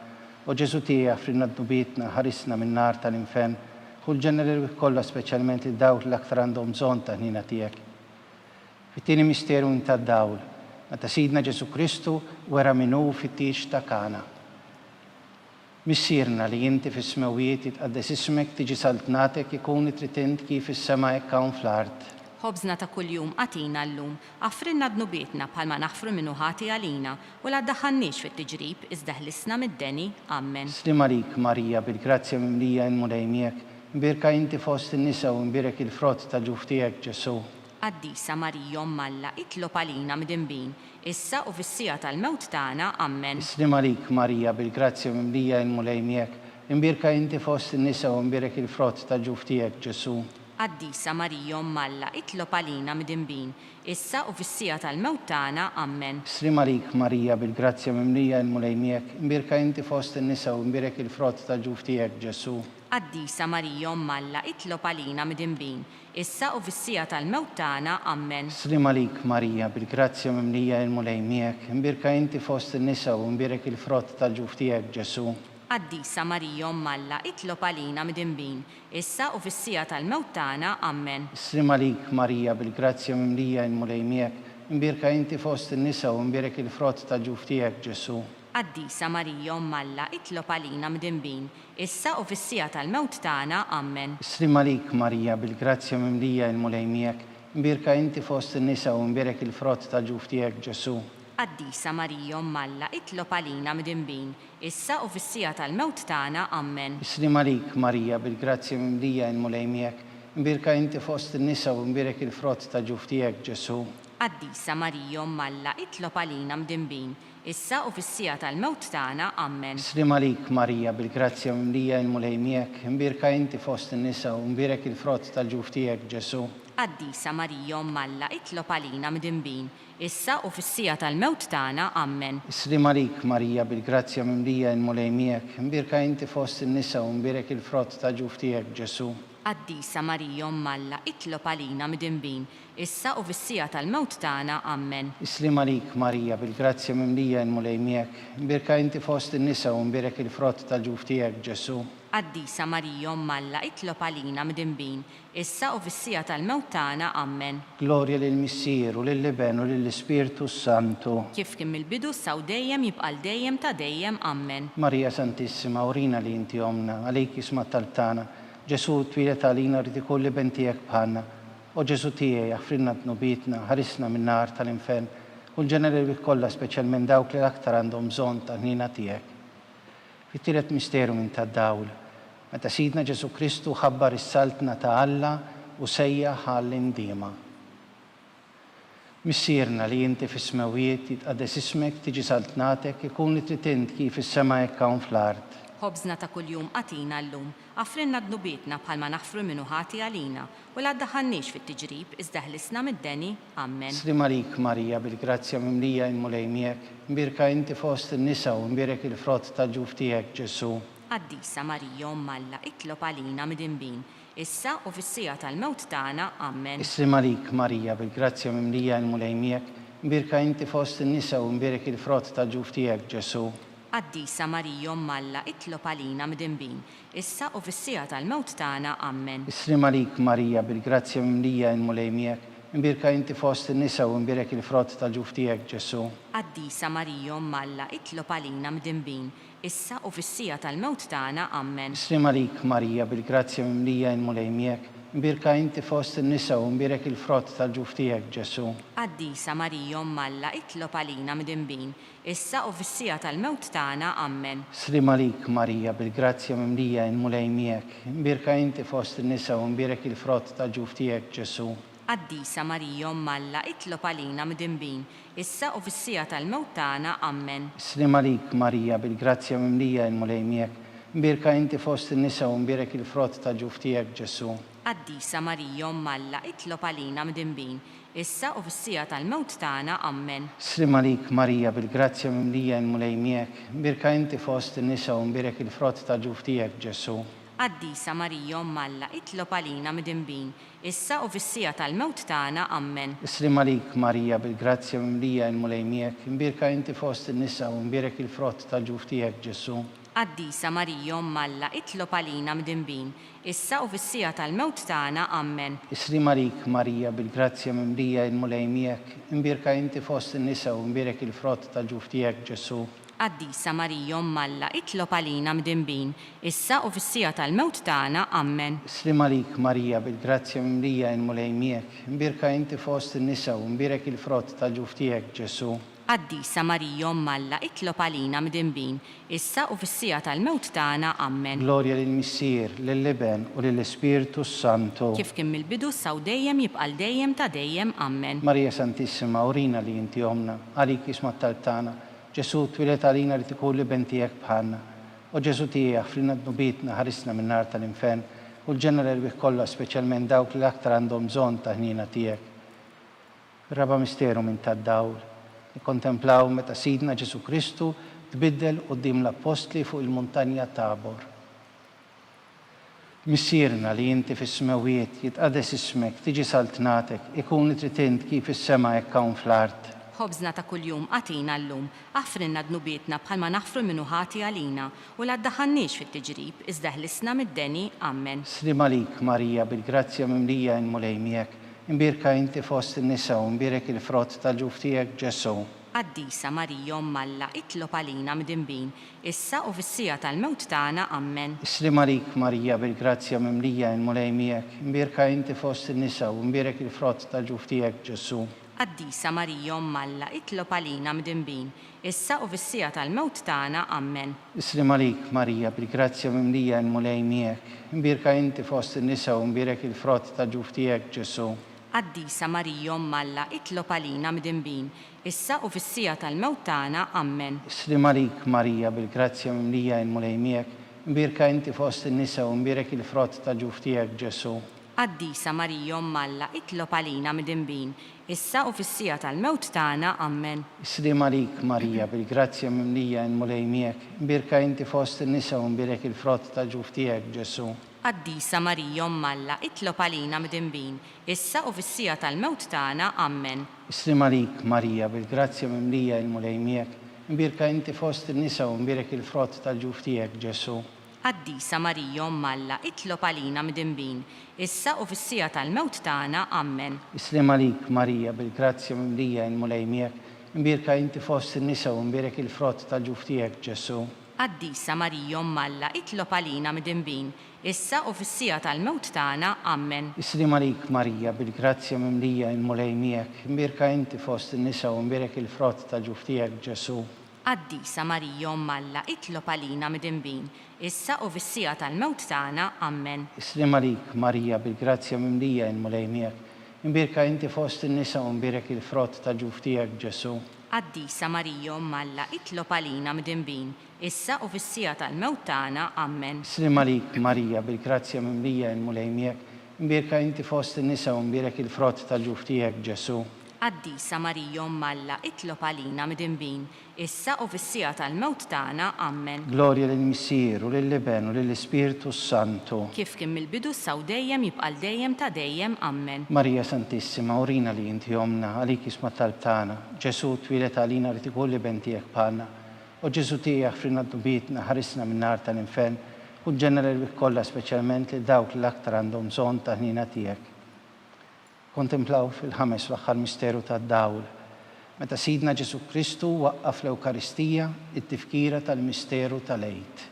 U Ġesu tiegħek frinna d-nubietna, ħarisna min-nar tal-inferno. Kull ġenerir kollha speċjalment id-dawk l-aktar għandhom bżonn ta' ħnina tiegħek. Fit-tieni misteru inta d-dawl, meta Sidna Ġesu Kristu wera minnu fit-tiex ta' Kana. Missierna li inti fis-smewiet jitqaddes ismek tiġi saltnatek ikun tritint kif is-sema hekk hawn fl-art. Ħobżna ta' kuljum għatina llum, għafrinna d-nubietna bħalma naħfru minnu ħati għalina, u la daħannix fit-tiġrib iżda ħlisna mid-deni, ammen. Slim għalik, Marija, bil-grazzja mimlija il-mulej miegħek, mbirka inti fost in-nisa u mbirek il-frott ta' ġuf tiegħek, Ġesu. Qaddisa Marija Alla, itlob għalina mdinbin, issa u fis-sija tal-mewt tagħna, ammen. Slim għalik, Marija, bil-grazzja mimlija il-mulej miegħek, mbirka inti fost in-nisa u mbirek il-frott ta' ġuf tiegħek, Ġesu. Qaddisa Marija Alla, itlob għalina mdinbin, issa u fis-sija tal-mewt tagħna, ammen. Slim għalik, Marija, bil-grazzja mimlija il-mulej miegħek, mbirka inti fost in-nisa u mbirek il-frott ta' ġuf tiegħek, Ġesu. Qaddisa Marija Alla, itlob għalina mdinbin, issa u fis-sija tal-mewt tagħna, ammen. Slim għalik, Marija, bil-grazzja mimlija il-mulej miegħek, mbirka inti fost in-nisa u mbirek il-frott ta' ġuf tiegħek, Ġesu. Qaddisa Marija Alla, itlob għalina mdinbin, issa u fis-sija tal-mewt tagħna, ammen. Slim għalik, Marija, bil-grazzja mimlija il-mulej miegħek, mbirka inti fost in-nisa u mbirek il-frott ta' ġuf tiegħek, Ġesu. Qaddisa Marija Alla, itlob għalina mdinbin, issa u fis-sija tal-mewt tagħna, ammen. Slim għalik, Marija, bil-grazzja mimlija il-mulej miegħek, mbirka inti fost in-nisa u mbirek il-frott ta' ġuf tiegħek, Ġesu. Qaddisa Marija Alla, itlob għalina mdinbin, issa u fis-sija tal-mewt tagħna, ammen. Slim għalik, Marija, bil-grazzja mimlija il-mulej miegħek, mbirka inti fost in-nisa u mbirek il-frott ta' ġuf tiegħek, Ġesu. Qaddisa Marija Alla, itlob għalina mdinbin, issa u fis-sija tal-mewt tagħna, ammen. Slim għalik, Marija, bil-grazzja mimlija il-mulej miegħek, mbirka inti fost in-nisa u mbirek il-frott tal-ġuf tiegħek, Ġesu. Qaddisa Marija Alla, itlob għalina mdinbin, issa u fis-sija tal-mewt tagħna, ammen. Slim għalik, Marija, bil-grazzja mimlija il-mulej miegħek, mbirka inti fost in-nisa u mbirek il-frott ta' ġuf tiegħek, Ġesu. Qaddisa Marija Alla, itlob għalina mdinbin, issa u fis-sija tal-mewt tagħna, ammen. Slim għalik, Marija, bil-grazzja mimlija il-mulej miegħek, mbirka inti fost in-nisa u mbirek il-frott ta' ġuf tiegħek, Ġesu. Qaddisa Marija Alla, itlob għalina mdinbin, issa u fis-sija tal-mewt tagħna, ammen. Glorja lill-Missier u lill-Liben u lill-Ispiritu Santo. Kif kien mill-bidu issa u dejjem jibqa' dejjem ta' dejjem, ammen. Marija Santissima, urina li inti omna, għalik isma talb tagħna, Ġesu twilet għalina rrid ikun li bentijek bħalna. U Ġesu tiegħi frinna d-nubietna, ħarisna min-nar tal-inferno, u l-ġenerir kollha speċjalment dawk li l-aktar għandhom bżonn tal-ħnina tiegħek. Fit-tielet misteru minn tad-dawl, meta Sidna Ġesu Kristu ħabbar is-saltna ta' Alla u sejjaħ għall-imdiema. Missierna li inti fis-smewiet jitqaddes ismek tiġi saltnatek ikun li tritint kif is-sema hekk hawn fl-art. Ħobżna ta' kuljum għatina llum, għafrinna d-nubietna bħalma naħfru minnu ħati għalina, u la daħannix fit-tiġrib iżda ħlisna mid-deni, ammen. Slim għalik, Marija, bil-grazzja mimlija il-mulej miegħek, mbirka inti fost in-nisa u mbirek il-frott ta' ġuf tiegħek, Ġesu. Qaddisa Marija Alla, itlob għalina mdinbin, issa u fis-sija tal-mewt tagħna, ammen. Slim għalik, Marija, bil-grazzja mimlija il-mulej miegħek, mbirka inti fost in-nisa u mbirek il-frott ta' ġuf tiegħek, Ġesu. Qaddisa Marija Alla, itlob għalina mdinbin, issa u fis-sija tal-mewt tagħna, ammen. Slim għalik, Marija, bil-grazzja mimlija il-mulej miegħek, mbirka inti fost in-nisa u mbirek il-frott ta' ġuf tiegħek, Ġesu. Qaddisa Marija Alla, itlob għalina mdinbin, issa u fis-sija tal-mewt tagħna, ammen. Slim għalik, Marija, bil-grazzja mimlija il-mulej miegħek, Imbirka inti fost in-nisa u mbirek il-frott tal-ġuf tiegħek, Ġesu. Qaddisa Marija Umm Alla, itlob għalina midinbin, issa u fis-sija tal-mewt tagħna, ammen. Slim għalik, Marija, bil-grazzja mimlija inmulej miegħek. Imbirka inti fost in-nisa u mbirek il-frott tal-ġuf tiegħek, Ġesu. Qaddisa Marija Umm Alla, itlob għalina midinbin, issa u fis-sija tal-mewt tagħna, ammen. Slim għalik, Marija, bil-grazzja mimlija inmulej miegħek. Imbirka inti fost in-nisa u mbirek il-frott tal-ġuf tiegħek, Ġesu. Qaddisa Marija Umm Alla, itlob għalina midinbin, issa u fis-sija tal-mewt tagħna, ammen. Slim għalik, Marija, bil-grazzja mimlija inmulej miegħek. Imbirka inti fost in-nisa u mbirek il-frott tal-ġuf tiegħek, Ġesu. Qaddisa Marija Umm Alla, itlob għalina midinbin, issa u fis-sija tal-mewt tagħna, ammen. Slim għalik, Marija, bil-grazzja mimlija inmulej miegħek. Imbirka inti fost in-nisa u mbirek il-frott tal-ġuf tiegħek, Ġesu. Qaddisa Marija Umm Alla, itlob għalina midinbin, issa u fis-sija tal-mewt tagħna, ammen. Isrim għalik, Marija, bil-grazzja mimlija inmulej miegħek. Imbirka inti fost in-nisa u mbirek il-frott tal-ġuf tiegħek, Ġesu. Qaddisa Marija Umm Alla, itlob għalina midinbin, issa u fis-sija tal-mewt tagħna, ammen. Isrim għalik, Marija, bil-grazzja mimlija inmulej miegħek. Imbirka inti fost in-nisa u mbirek il-frott tal-ġuf tiegħek, Ġesu. Qaddisa Marija Umm Alla, itlob għalina midinbin, issa u fis-sija tal-mewt tagħna, ammen. Glorja lill-Missier, lill-Liben u lill-Ispiritu Santu. Kif kien mill-bidu saw dejjem jibqal dejjem ta' dejjem, ammen. Marija Santissima, urina li inti omna, għalik jisma tal-tana. Ġesu twilet għalina li tikun li bentijek bħanna. U Ġesu tijak flina d-nubitna ħarisna minn nar tal-infen u l-ġenera l-bih kolla specialment dawk li aktar għandhom bżon ta' ħnina tijek. Raba misteru minn ta' dawl. Kontemplaw meta sidna Ġesu Kristu tbiddel qudiem l-apostli fuq il-muntanja Tabor. Missierna li inti fis-smewiet jitqades ismek, tiġi saltnatek, ikun tritint kif is-sema hekk hawn fl-art. Ħobżna ta' kuljum għatina llum, għafrinna d-nubietna bħalma naħfru minnu ħati għalina u la ddaħannix fit-tiġrib, iżda ħlisna mid-deni, ammen. Slim għalik, Marija, bil-grazzja mimlija inmulej miegħek. Imbirka inti fost in-nisa u mbirek il-frott tal-ġuf tiegħek, Ġesu. Qaddisa Marija Umm Alla, itlob għalina midinbin, issa u fis-sija tal-mewt tagħna, ammen. Islim għalik, Marija, bil-grazzja mimlija inmulej miegħek. Imbirka inti fost in-nisa u mbirek il-frott tal-ġuf tiegħek, Ġesu. Qaddisa Marija Umm Alla, itlob għalina midinbin, issa u fis-sija tal-mewt tagħna, ammen. Islim għalik, Marija, bil-grazzja mimlija inmulej miegħek. Imbirka inti fost in-nisa u mbirek il-frott tal-ġuf tiegħek, Ġesu. Qaddisa Marija Umm Alla, itlob għalina midinbin, issa u fis-sija tal-mewt tagħna, ammen. Islim għalik, Marija, bil-grazzja mimlija inmulej miegħek. Imbirka inti fost in-nisa u mbirek il-frott tal-ġuf tiegħek, Ġesu. Qaddisa Marija Umm Alla, itlob għalina midinbin, issa u fis-sija tal-mewt tagħna, ammen. Islim għalik, Marija, bil-grazzja mimlija inmulej miegħek. Imbirka inti fost in-nisa u mbirek il-frott tal-ġuf tiegħek, Ġesu. Qaddisa Marija Umm Alla, itlob għalina midinbin, issa u fis-sija tal-mewt tagħna, ammen. Islim għalik, Marija, bil-grazzja mimlija inmulej miegħek. Imbirka inti fost in-nisa u mbirek il-frott tal-ġuf tiegħek, Ġesu. Qaddisa Marija Umm Alla, itlob għalina midinbin, issa u fis-sija tal-mewt tagħna, ammen. Islim għalik, Marija, bil-grazzja mimlija inmulej miegħek. Imbirka inti fost in-nisa u mbirek il-frott tal-ġuf tiegħek, Ġesu. Qaddisa Marija Umm Alla, itlob għalina midinbin, issa u fis-sija tal-mewt tagħna, ammen. Islim għalik, Marija, bil-grazzja mimlija inmulej miegħek. Imbirka inti fost in-nisa u mbirek il-frott tal-ġuf tiegħek, Ġesu. Qaddisa Marija Umm Alla, itlob għalina midinbin, issa u fis-sija tal-mewt tagħna, ammen. Islim għalik, Marija, bil-grazzja mimlija inmulej miegħek. Imbirka inti fost in-nisa u mbirek il-frott tal-ġuf tiegħek, Ġesu. Qaddisa Marija Umm Alla, itlob għalina midinbin, issa u fis-sija tal-mewt tagħna, ammen. Islim għalik, Marija, bil-grazzja mimlija inmulej miegħek. Imbirka inti fost in-nisa u mbirek il-frott tal-ġuf tiegħek, Ġesu. Qaddisa Marija Umm Alla, itlob għalina midinbin, issa u fis-sija tal-mewt tagħna, ammen. Glorja lill-Missier u lill-Liben u lill-Ispiritu Santu. Kif kien mill-bidu saw dejjem jibqal dejjem ta' dejjem, ammen. Marija Santissima, urina li inti omna, għalik jisma tal-tana. Ġesu twilet għalina li tikun li bentijek bħanna. U Ġesu tijak frina d-dubitna ħarisna minn nar tal-infen u ġenera l-bih kolla specialment li dawk l-aktar għandhom bżon ta' ħnina tijek. Kontemplaw fil-ħames l-axħar misteru ta' dawl. Meta sidna Ġesu Kristu waqqaf l-Ewkaristija it-tifkira tal-misteru tal-Eid.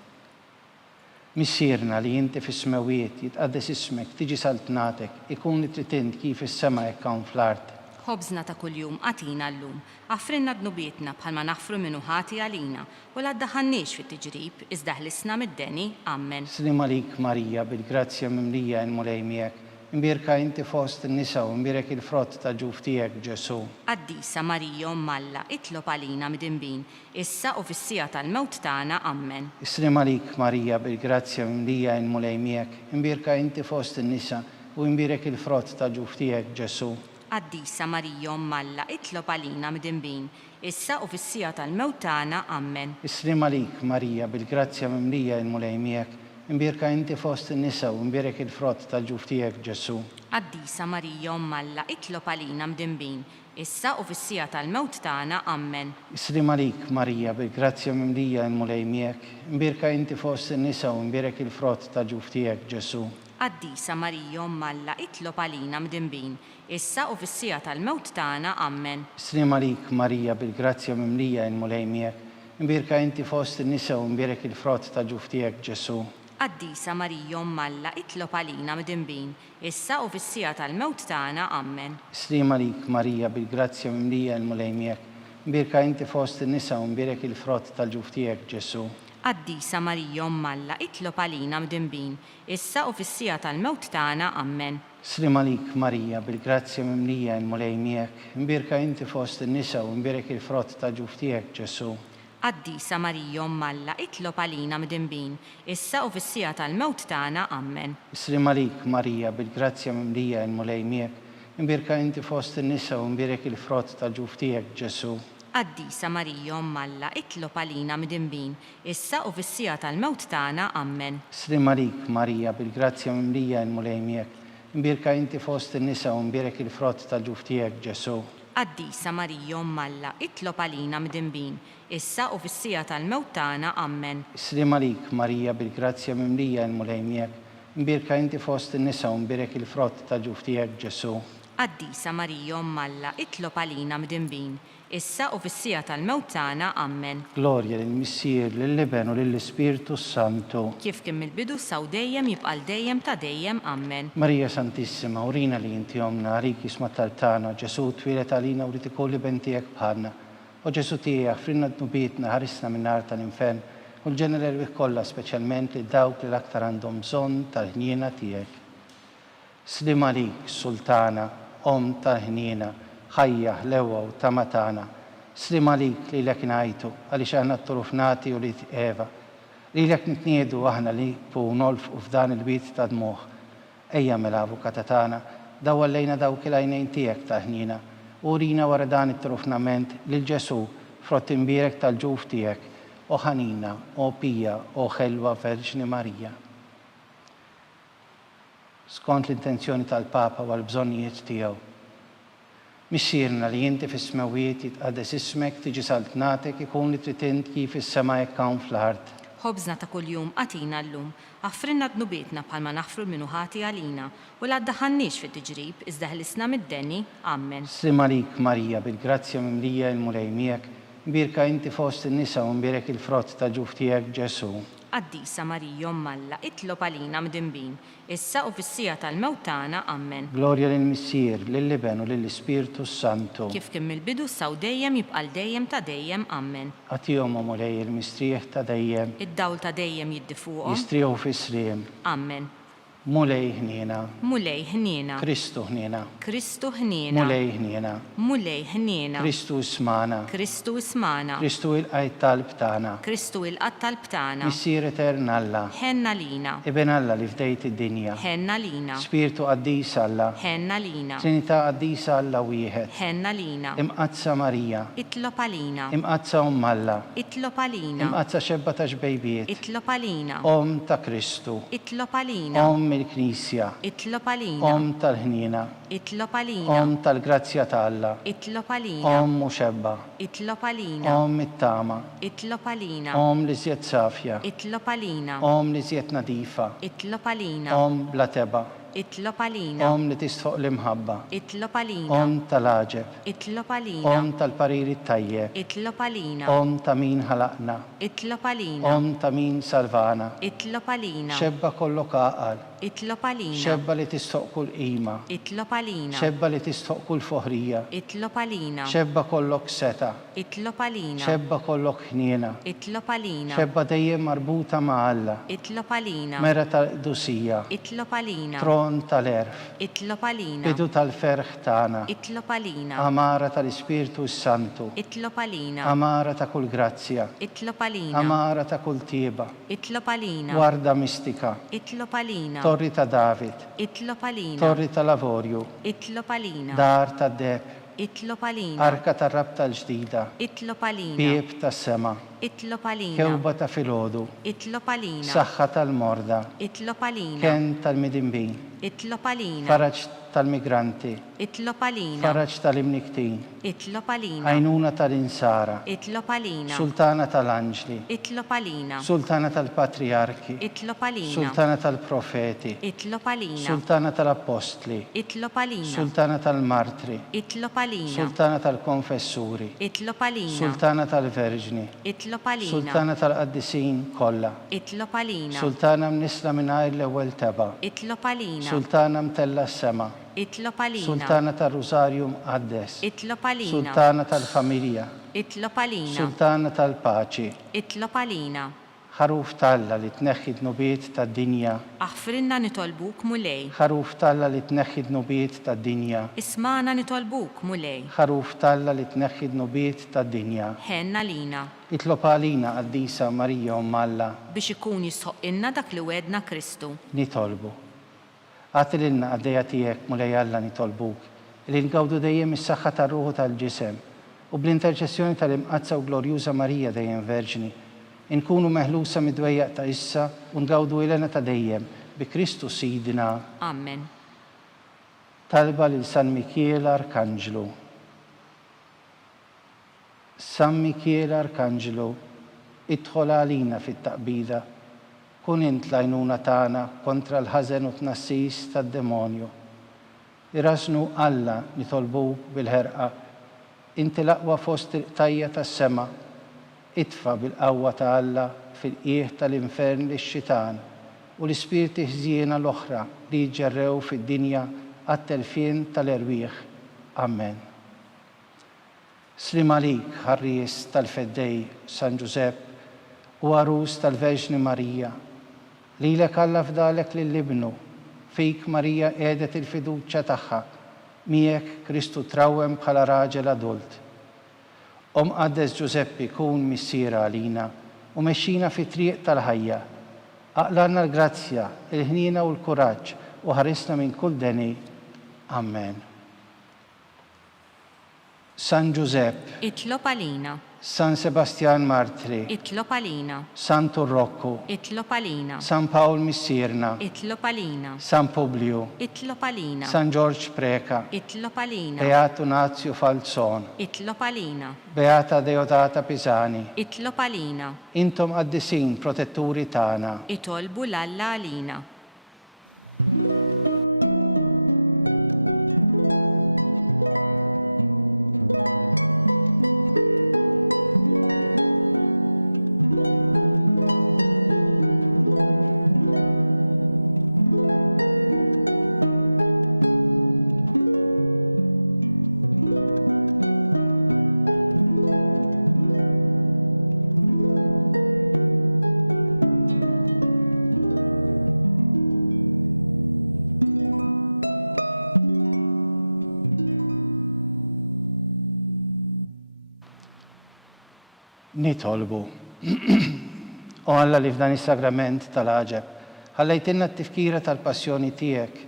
Missierna li inti fis-smawiet jitqaddes ismek, tiġi saltnatek, ikun li tritint kif is-sema hekk hawn fl-art. Ħobżna ta' kuljum għatina llum, għafrinna dnubietna bħalma naħfru minnu ħati għalina, u l-għaddaħannix fit-tiġrib, iżda ħlisna mid-deni, Amen. Slim għalik Marija, bil-grazzja mimlija il-mulej miegħek, imbirka inti fost in-nisa u imbirek il-frott ta' ġuf tiegħek Ġesu. Qaddisa Marija Malla, itlob għalina midinbin, issa u fis-sija tal-mewt tagħna, Amen. Slim għalik Marija, bil-grazzja mimlija il-mulej miegħek, imbirka inti fost in-nisa u imbirek il-frott ta' ġuf tiegħek Ġesu. Qaddisa Marija Malla, itlob għalina midinbin, issa u fis-sija tal-mewt tagħna, Amen. Slim għalik Marija, bil-grazzja mimlija il-mulej miegħek, imbirka inti fost in-nisa u imbirek il-frott ta' ġuf tiegħek Ġesu. Qaddisa Marija Malla, itlob għalina midinbin, issa u fis-sija tal-mewt tagħna, Amen. Slim għalik Marija, bil-grazzja mimlija il-mulej miegħek, imbirka inti fost in-nisa u imbirek il-frott ta' ġuf tiegħek Ġesu. Qaddisa Marija Malla, itlob għalina midinbin, issa u fis-sija tal-mewt tagħna, Amen. Slim għalik Marija, bil-grazzja mimlija il-mulej miegħek, imbirka inti fost in-nisa u imbirek il-frott ta' ġuf tiegħek Ġesu. Qaddisa Marija Malla, itlob għalina midinbin, issa u fis-sija tal-mewt tagħna, Amen. Slim għalik Marija, bil-grazzja mimlija il-mulej miegħek, imbirka inti fost in-nisa u imbirek il-frott tal-ġuf tiegħek Ġesu. Qaddisa Marija Malla, itlob għalina midinbin, issa u fis-sija tal-mewt tagħna, Amen. Slim għalik Marija, bil-grazzja mimlija il-mulej miegħek, imbirka inti fost in-nisa u imbirek il-frott ta' ġuf tiegħek Ġesu. Qaddisa Marija Malla, itlob għalina midinbin, issa u fis-sija tal-mewt tagħna, Amen. Slim għalik Marija, bil-grazzja mimlija il-mulej miegħek, imbirka inti fost in-nisa u imbirek il-frott ta' ġuf tiegħek Ġesu. Qaddisa Marija Malla, itlob għalina midinbin, issa u fis-sija tal-mewt tagħna, Amen. Slim għalik Marija, bil-grazzja mimlija il-mulej miegħek, imbirka inti fost in-nisa u imbirek il-frott ta' ġuf tiegħek Ġesu. Qaddisa Marija Malla, itlob għalina midinbin, issa u fis-sija tal-mewt tagħna, Amen. Slim għalik Marija, bil-grazzja mimlija il-mulej miegħek, imbirka inti fost in-nisa u imbirek il-frott ta' ġuf tiegħek Ġesu. Qaddisa Marija Malla, itlob għalina midinbin, issa u fis-sija tal-mewt tagħna, Amen. Glorja lill-Missier, lill-Iben u lill-Ispiritu Santu. Kif kien mill-bidu saw dejjem jibqal dejjem ta' dejjem, Amen. Marija Santissima, urina li inti omna, għalik jisma tal-tana, Ġesu twilet għalina u ritikolli bentijek bħalna. U Ġesu tijak, frinna d-nubietna, ħarisna minn nar tal-infern, u l-ġenerer kollha speċjalment li dawk li l-aktar għandhom bżonn tal-ħniena tijek. Slim għalik, Sultana, om tal-ħniena, ħajja, lewa u tamatana. Slim għalik li l-ek najtu, għalix aħna t-turufnati u li t-eva. Li l-ek nitniedu aħna li pu nolf u f'dan il-bit ta' dmuħ. Ejja mel-avukata tagħna, daw għallejna dawk il-għajnejn tiegħek ta' ħniena. Urina wara dan it-trufnament lil Ġesu frott imbirek tal-ġuf tiegħek, o ħanina, o pija, o ħelwa Verġni Marija. Skont l-intenzjoni tal-Papa u l-bżonnijiet tiegħu. Missierna li inti fis-smawiet jitqaddes ismek, tiġi saltnatek, ikun li tritint kif is-sema hekk hawn fl-art. Ħobżna ta' kuljum għatina llum, għaffrinna dnubietna bħalma naħfru minnu ħati għalina, u l-għaddaħannix fit-tiġrib, iżda ħlisna mid-deni, Amen. Slim għalik Marija, bil-grazzja mimlija il-mulej miegħek, imbirka inti fost in-nisa u imbirek il-frott ta' ġuf tiegħek Ġesu. Qaddisa Marija Malla, itlob għalina midinbin, issa u fis-sija tal-mewt tagħna, Amen. Glorja lill-Missier, lill-Iben u lill-Ispiritu Santu. Kif kien mill-bidu saw dejjem jibqal dejjem ta' dejjem, Amen. Għatihom u mulej il-mistrieħ ta' dejjem, Id-dawl ta' dejjem jiddifuqhom, jistrieħu fis-sriem, Amen. mulej ħniena, Mulej ħniena, Kristu ħniena, Kristu ħniena, mulej ħniena, Mulej ħniena, Kristu ismana, Kristu ismana, Kristu il-qajt talb tagħna, Kristu il-qattal btana, Missier etern Alla, ħenna lina, Iben Alla li fdejt id-dinja, ħenna lina, Spiritu qaddis Alla, ħenna lina, Trinità qaddisa Alla wieħed, ħenna lina, imqazza Marija, itlob għalina, imqazza Alla, itlob għalina, imqazza xebba ta' xbejbiet, itlob għalina, Om ta' Kristu, itlob għalina, Om il-Knisja, itlob għalina, Om tal-ħniena, itlob għalina, Om tal-grazzja ta' Alla, itlob għalina, Om muxebba, itlob għalina, Om it-tama, itlob għalina, Om li zjed safja, itlob għalina, Om li zjed nadifa, itlob għalina, Om bla teba, Itlob għalina. Li tistħoq l-imħabba. Itlob għalina. Tal-aġeb. Itlob għalina. Tal-pariri tajjeb. Itlob għalina. Ta' min ħalaqna. Itlob għalina. Ta' min salvana. Itlob għalina. Xebba kollok aqal. Itlob għalina. Xebba li tistħoq kull qima. Itlob għalina. Xebba li tistħoq kull foħrija. Itlob għalina. Xebba kollok seta. Itlob għalina. Xebba kollok ħniena. Itlob għalina. Xebba dejjem marbuta ma' Alla. Itlob għalina. Mera tal-dusija. Itlob għalina. Tron tal-erf. Itlob għalina. Bidu tal-ferħ tagħna. Itlob għalina. Amara tal-Ispirtu Santu. Itlob għalina. Amara ta' kull grazzja. Itlob għalina. Amara ta' kull tieba. Itlob għalina. Guarda mistika. Itlob għalina. Torri ta' David. Itlob għalina. Torri ta' Lavorju. Itlob għalina. Dar ta' Deb. Itlob għalina. Arka ta' Rab tal-ġdida. Itlob għalina. Bieb ta' sema. Itlob għalina. Kewba ta' filodu. Itlob għalina. Saħħa tal-morda. Itlob għalina. Ken tal-midimbin. Itlob għalina. Faraġ tal-migranti. Itlob għalina. Faraġ tal-imniktin. Itlob għalina. Għajnuna tal-insara. Itlob għalina. Sultana tal-anġli. Itlob għalina. Sultana tal-patriarki. Itlob għalina. Sultana tal-profeti. Itlob għalina. Sultana tal-apostli. Itlob għalina. Sultana tal-martri. Itlob għalina. Sultana tal-konfessuri. Itlob għalina. Sultana tal-verġni. Itlob għalina. Sultana tal-qaddisin kollha. Itlob għalina. Sultana mnisla mingħajr l-ewwel teba. Itlob għalina. Sultana mtella s-sema. Itlob għalina. Sultana tal-Rosarju mqaddes. Itlob għalina. Sultana tal-familja. Itlob għalina. Sultana tal-paċi. Itlob għalina. Ħaruf Talla li tneħħi d-nubiet tad-dinja. Aħfrinna nitolbuk mulej. Ħaruf Talla li tneħħi d-nubiet tad-dinja. Ismana nitolbuk mulej. Ħaruf Talla li tneħħi d-nubiet tad-dinja. Ħenna lina. Itlob għalina Qaddisa Marija Alla biex ikun jisħoqilna dak li wedna Kristu. nitolbu. Għatililna għaddeja tiegħek mulej Alla nitolbuk li ngawdu dejjem is-saħħa tar-ruħu tal-ġisem u bl-interċessjoni tal-imqazza u glorjuża Marija dejjem Verġni inkunu meħlusa mid-dwejjaq ta' issa u ngawdu ilena ta' dejjem bi Kristu Sidina. Amen. Talba lil San Mikiel Arkanġlu. San Mikiel Arkanġlu, idħol għalina fit-taqbida, kun int l-għajnuna tagħna kontra l-ħażen u tnassis tad-demonju. Irasnu Alla nitolbuk bil-ħerqa, inti l-aqwa fost il-qtajja tas-sema, itfa bil-qawwa ta' Alla fil-qieħ tal-infern lix-xitan u l-ispirti ħżiena l-oħra li jġerrew fid-dinja għat-telfien tal-erwieħ. Amen. Slim għalik ħarries tal-feddej San Giuseppe u għarus tal-Verġni Marija, lilek Alla fdalek lill-ibnu, fik Marija qiegħdet il-fiduċja tagħha, miegħek Kristu trawwem bħala raġel adult. Qaddes Giuseppi kun missiera għalina u mexxina fi triq tal-ħajja. Aqlarna l-grazzja, il-ħnina u l-kuraġġ u ħarisna minn kull deni. Amen. San Giuseppe, Itlob għalina. San Sebastian Martri, Itlob għalina. San Turrocco, Itlob għalina. San Paul Missierna, Itlob għalina. San Publio, Itlob għalina. San George Preka, Itlob għalina. Beato Nazio Falzon, Itlob għalina. Beata Deodata Pisani, Itlob għalina. intom qaddisin protetturi tagħna. Itolbu l-Alla għalina. Nitolbu. U Alla li f'dan is-sagrament tal-aġeb, ħallejtilna t-tifkira tal-passjoni tiegħek.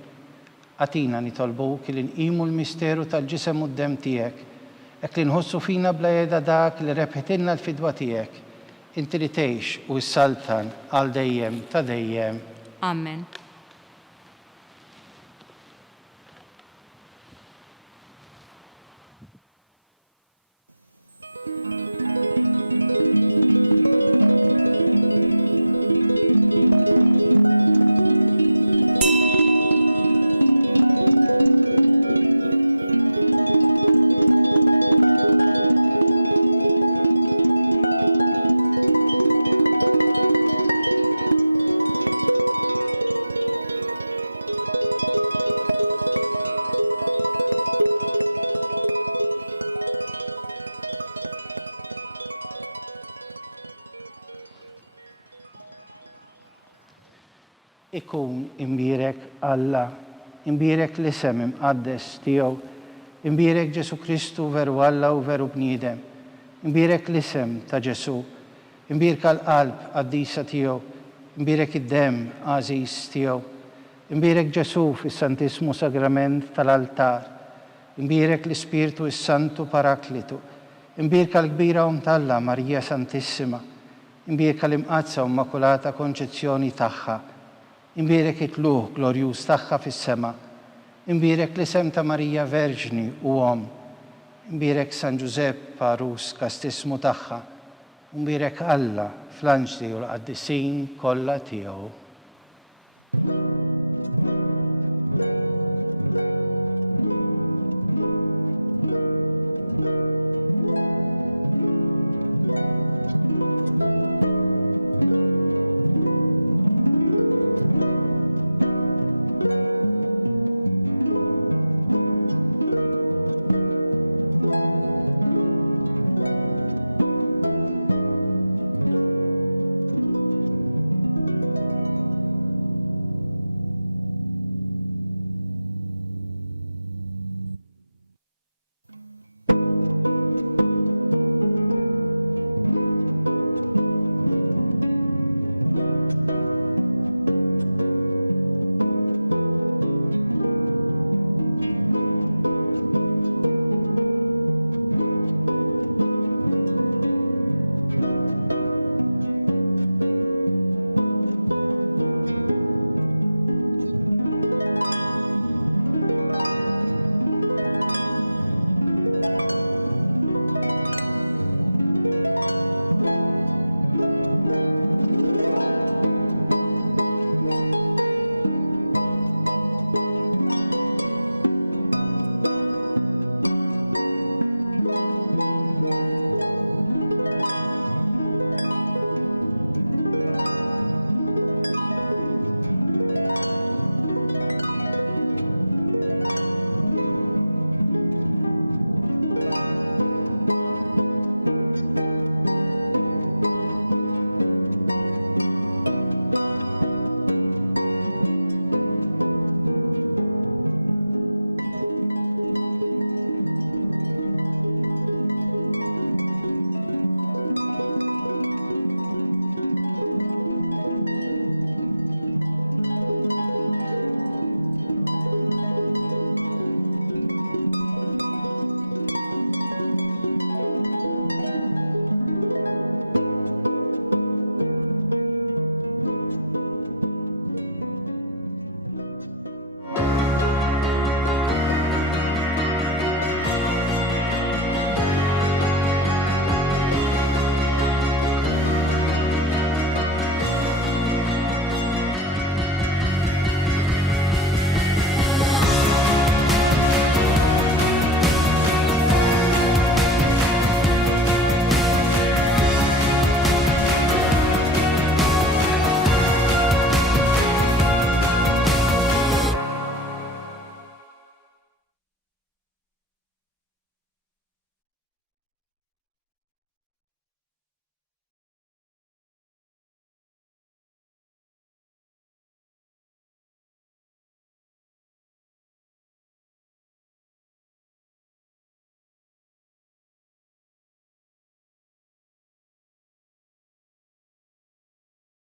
Għatina nitolbuk li nqimu l-misteru tal-ġisem u d-dem tiegħek, hekk li nħossu fina bla jeda dak li rebħitilna l-fidwa tiegħek. Inti li tgħix u s-saltan għal dejjem ta' dejjem. Amen. ikun imbirek Alla, imbirek l-isem imqaddes tiegħu, imbirek Ġesu Kristu veru Alla u veru bniedem, imbirek l-isem ta' Ġesu, imbirka l-qalb qaddisa tiegħu, imbirek id-dem għażiż tiegħu, imbirek Ġesu fis-Santismu Sagrament tal-altar, imbirek l-Ispirtu s-Santu Paraklitu, imbirka l-kbira Talla Marija Santissima, imbirka l-imqazza Immakulata Konċezzjoni tagħha, imbirek it-tluħ glorjuż tagħha fis-sema, imbirek l-isem ta' Marija Verġni u Om, imbirek San Giuseppe Parus kastismu tagħha, imbirek Alla fl-anġli u l-qaddisin kollha tiegħu.